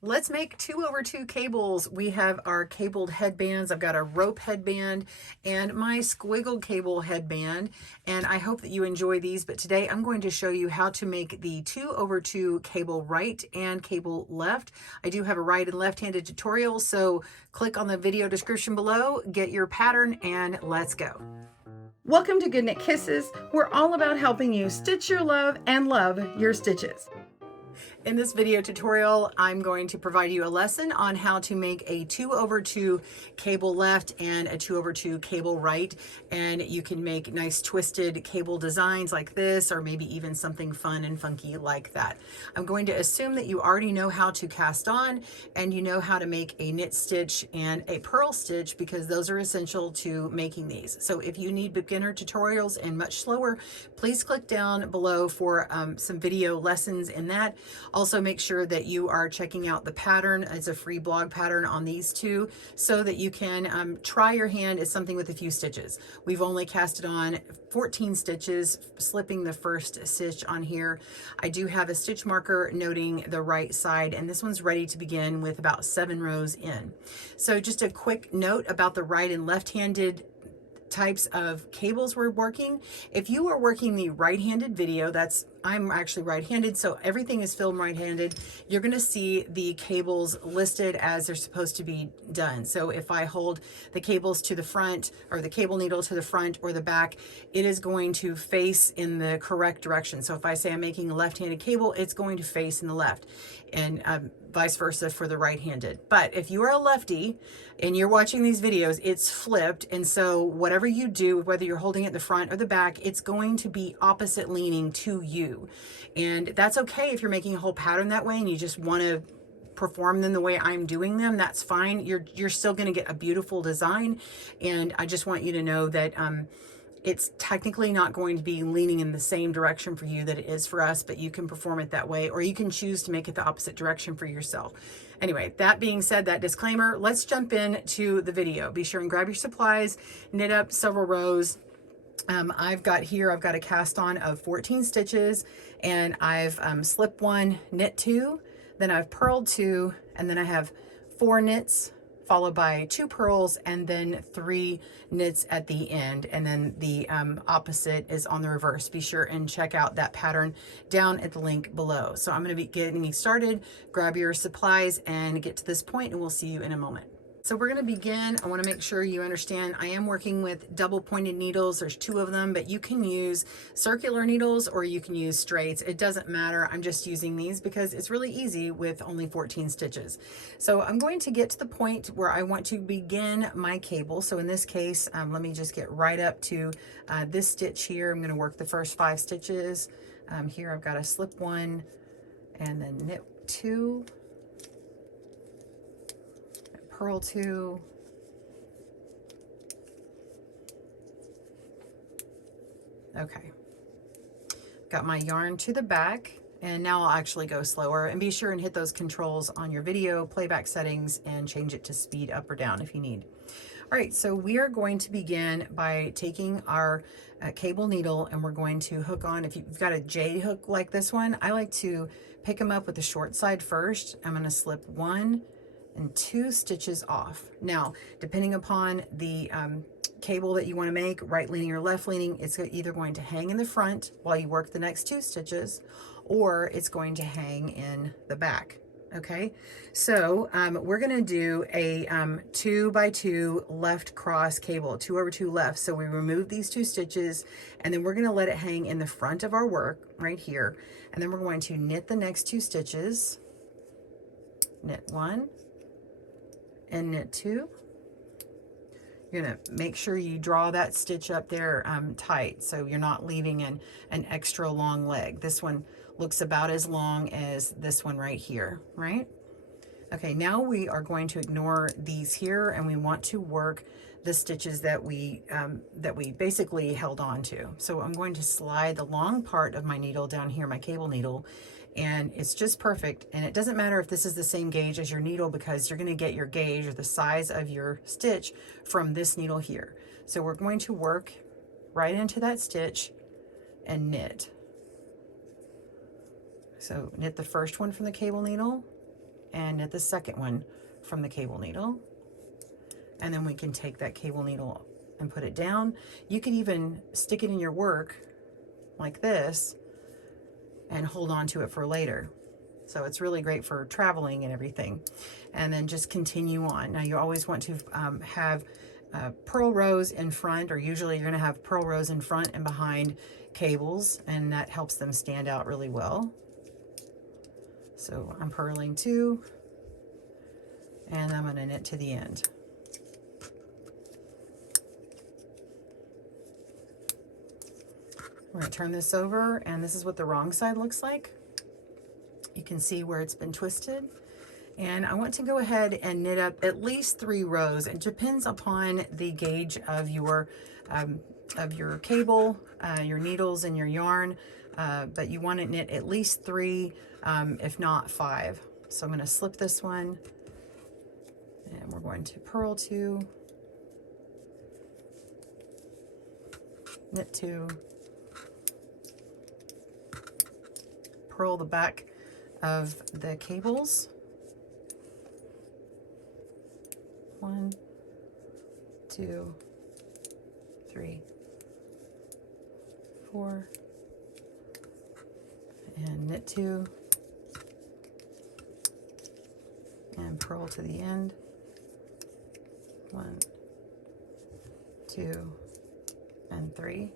Let's make 2/2 cables. We have our cabled headbands. I've got a rope headband and my squiggle cable headband, and I hope that you enjoy these. But today I'm going to show you how to make the 2/2 cable right and cable left. I do have a right and left-handed tutorial, so click on the video description below, get your pattern, and let's go. Welcome to GoodKnit Kisses. We're all about helping you stitch your love and love your stitches. In this video tutorial, I'm going to provide you a lesson on how to make a 2/2 cable left and a 2/2 cable right. And you can make nice twisted cable designs like this, or maybe even something fun and funky like that. I'm going to assume that you already know how to cast on and you know how to make a knit stitch and a purl stitch, because those are essential to making these. So if you need beginner tutorials and much slower, please click down below for some video lessons in that. Also, make sure that you are checking out the pattern. It's a free blog pattern on these two, so that you can try your hand at something with a few stitches. We've only casted on 14 stitches, slipping the first stitch on here. I do have a stitch marker noting the right side, and this one's ready to begin with about 7 rows in. So just a quick note about the right and left-handed types of cables we're working. If you are working the right-handed video, I'm actually right-handed, so everything is filmed right-handed, you're going to see the cables listed as they're supposed to be done. So if I hold the cables to the front, or the cable needle to the front or the back, it is going to face in the correct direction. So if I say I'm making a left-handed cable, it's going to face in the left, and vice versa for the right-handed. But if you are a lefty and you're watching these videos, it's flipped, and so whatever you do, whether you're holding it the front or the back, it's going to be opposite leaning to you. And that's okay if you're making a whole pattern that way and you just want to perform them the way I'm doing them. That's fine. You're still going to get a beautiful design, and I just want you to know that it's technically not going to be leaning in the same direction for you that it is for us, but you can perform it that way, or you can choose to make it the opposite direction for yourself. Anyway, that being said, that disclaimer, let's jump into the video. Be sure and grab your supplies, knit up several rows. I've got a cast on of 14 stitches, and I've slipped 1, knit 2, then I've purled 2, and then I have 4 knits followed by 2 purls, and then 3 knits at the end, and then the opposite is on the reverse. Be sure and check out that pattern down at the link below. So I'm going to be getting started. Grab your supplies and get to this point, and we'll see you in a moment. So we're going to begin. I want to make sure you understand I am working with double pointed needles. There's 2 of them, but you can use circular needles or you can use straights. It doesn't matter. I'm just using these because it's really easy with only 14 stitches. So I'm going to get to the point where I want to begin my cable. So in this case, let me just get right up to this stitch here. I'm going to work the first 5 stitches. Here I've got a slip 1 and then knit 2. Purl 2, okay, got my yarn to the back, and now I'll actually go slower, and be sure and hit those controls on your video playback settings and change it to speed up or down if you need. All right, so we are going to begin by taking our cable needle, and we're going to hook on. If you've got a J hook like this one, I like to pick them up with the short side first. I'm going to slip 1 and 2 stitches off. Now, depending upon the cable that you want to make, right leaning or left leaning, it's either going to hang in the front while you work the next 2 stitches, or it's going to hang in the back. Okay, so we're going to do a 2 by 2 left cross cable, 2/2 left. So we remove these 2 stitches, and then we're going to let it hang in the front of our work right here, and then we're going to knit the next 2 stitches, knit 1 and knit 2. You're going to make sure you draw that stitch up there tight, so you're not leaving an extra long leg. This one looks about as long as this one right here, right? Okay, now we are going to ignore these here, and we want to work the stitches that we basically held on to. So I'm going to slide the long part of my needle down here, my cable needle, and it's just perfect. And it doesn't matter if this is the same gauge as your needle, because you're going to get your gauge or the size of your stitch from this needle here. So we're going to work right into that stitch and knit. So knit the first one from the cable needle, and knit the second one from the cable needle. And then we can take that cable needle and put it down. You could even stick it in your work like this and hold on to it for later. So it's really great for traveling and everything. And then just continue on. Now you always want to have purl rows in front, or usually you're gonna have purl rows in front and behind cables, and that helps them stand out really well. So I'm purling 2, and I'm gonna knit to the end. We're gonna turn this over, and this is what the wrong side looks like. You can see where it's been twisted. And I want to go ahead and knit up at least 3 rows. It depends upon the gauge of your cable, your needles, and your yarn. But you want to knit at least 3, if not 5. So I'm going to slip this one, and we're going to purl 2, knit 2, purl the back of the cables. 1, 2, 3, 4, and knit 2, and purl to the end. 1, 2, and 3,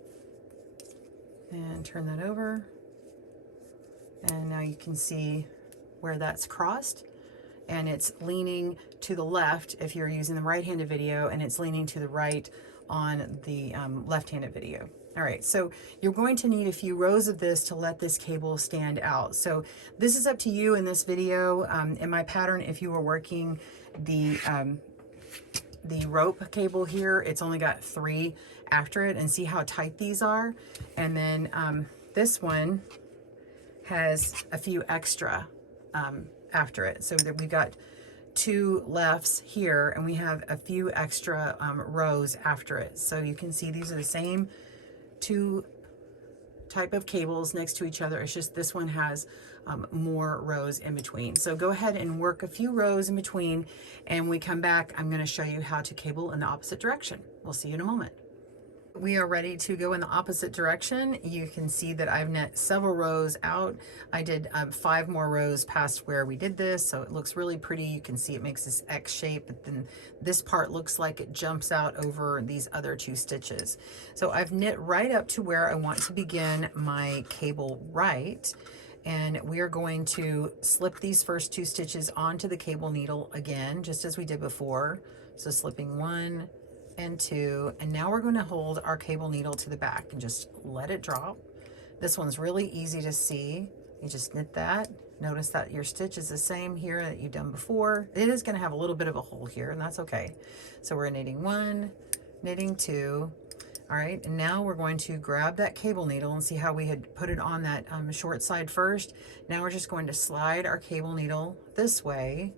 and turn that over. And now you can see where that's crossed, and it's leaning to the left if you're using the right-handed video, and it's leaning to the right on the left-handed video. All right, so you're going to need a few rows of this to let this cable stand out. So this is up to you in this video. In my pattern, if you were working the rope cable here, it's only got 3 after it, and see how tight these are. And then this one has a few extra after it, so that we got 2 lefts here, and we have a few extra rows after it. So you can see these are the same 2 type of cables next to each other. It's just this one has more rows in between. So go ahead and work a few rows in between, and when we come back, I'm going to show you how to cable in the opposite direction. We'll see you in a moment. We are ready to go in the opposite direction. You can see that I've knit several rows out. I did 5 more rows past where we did this, so it looks really pretty. You can see it makes this X shape, but then this part looks like it jumps out over these other 2 stitches. So I've knit right up to where I want to begin my cable right, and we are going to slip these first 2 stitches onto the cable needle again, just as we did before. So slipping 1 and 2, and now we're going to hold our cable needle to the back and just let it drop. This one's really easy to see. You just knit that. Notice that your stitch is the same here that you've done before. It is going to have a little bit of a hole here, and that's okay. So we're knitting 1, knitting 2. All right, and now we're going to grab that cable needle, and see how we had put it on that short side first. Now we're just going to slide our cable needle this way.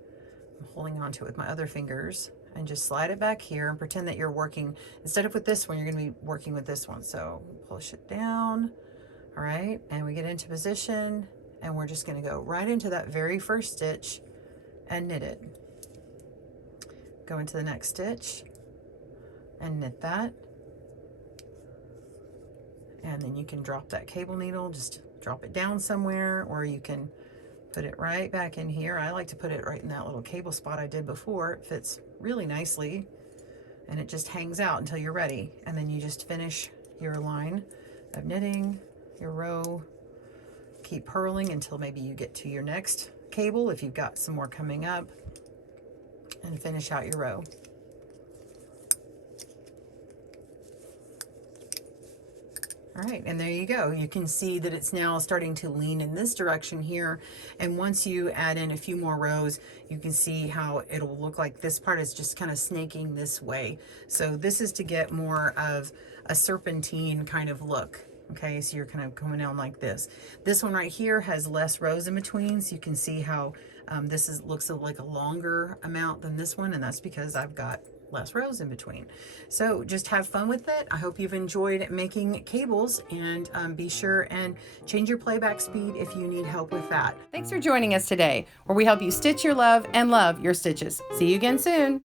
I'm holding on to it with my other fingers, and just slide it back here, and pretend that you're working, instead of with this one, you're going to be working with this one. So push it down. All right, and we get into position, and we're just going to go right into that very first stitch and knit it. Go into the next stitch and knit that. And then you can drop that cable needle, just drop it down somewhere, or you can put it right back in here. I like to put it right in that little cable spot I did before. It fits really nicely, and it just hangs out until you're ready. And then you just finish your line of knitting, your row. Keep purling until maybe you get to your next cable, if you've got some more coming up, and finish out your row. All right, and there you go. You can see that it's now starting to lean in this direction here. And once you add in a few more rows, you can see how it'll look like this part is just kind of snaking this way. So this is to get more of a serpentine kind of look. Okay, so you're kind of coming down like this. This one right here has less rows in between, so you can see how looks like a longer amount than this one, and that's because I've got less rows in between. So just have fun with it. I hope you've enjoyed making cables, and be sure and change your playback speed if you need help with that. Thanks for joining us today, where we help you stitch your love and love your stitches. See you again soon.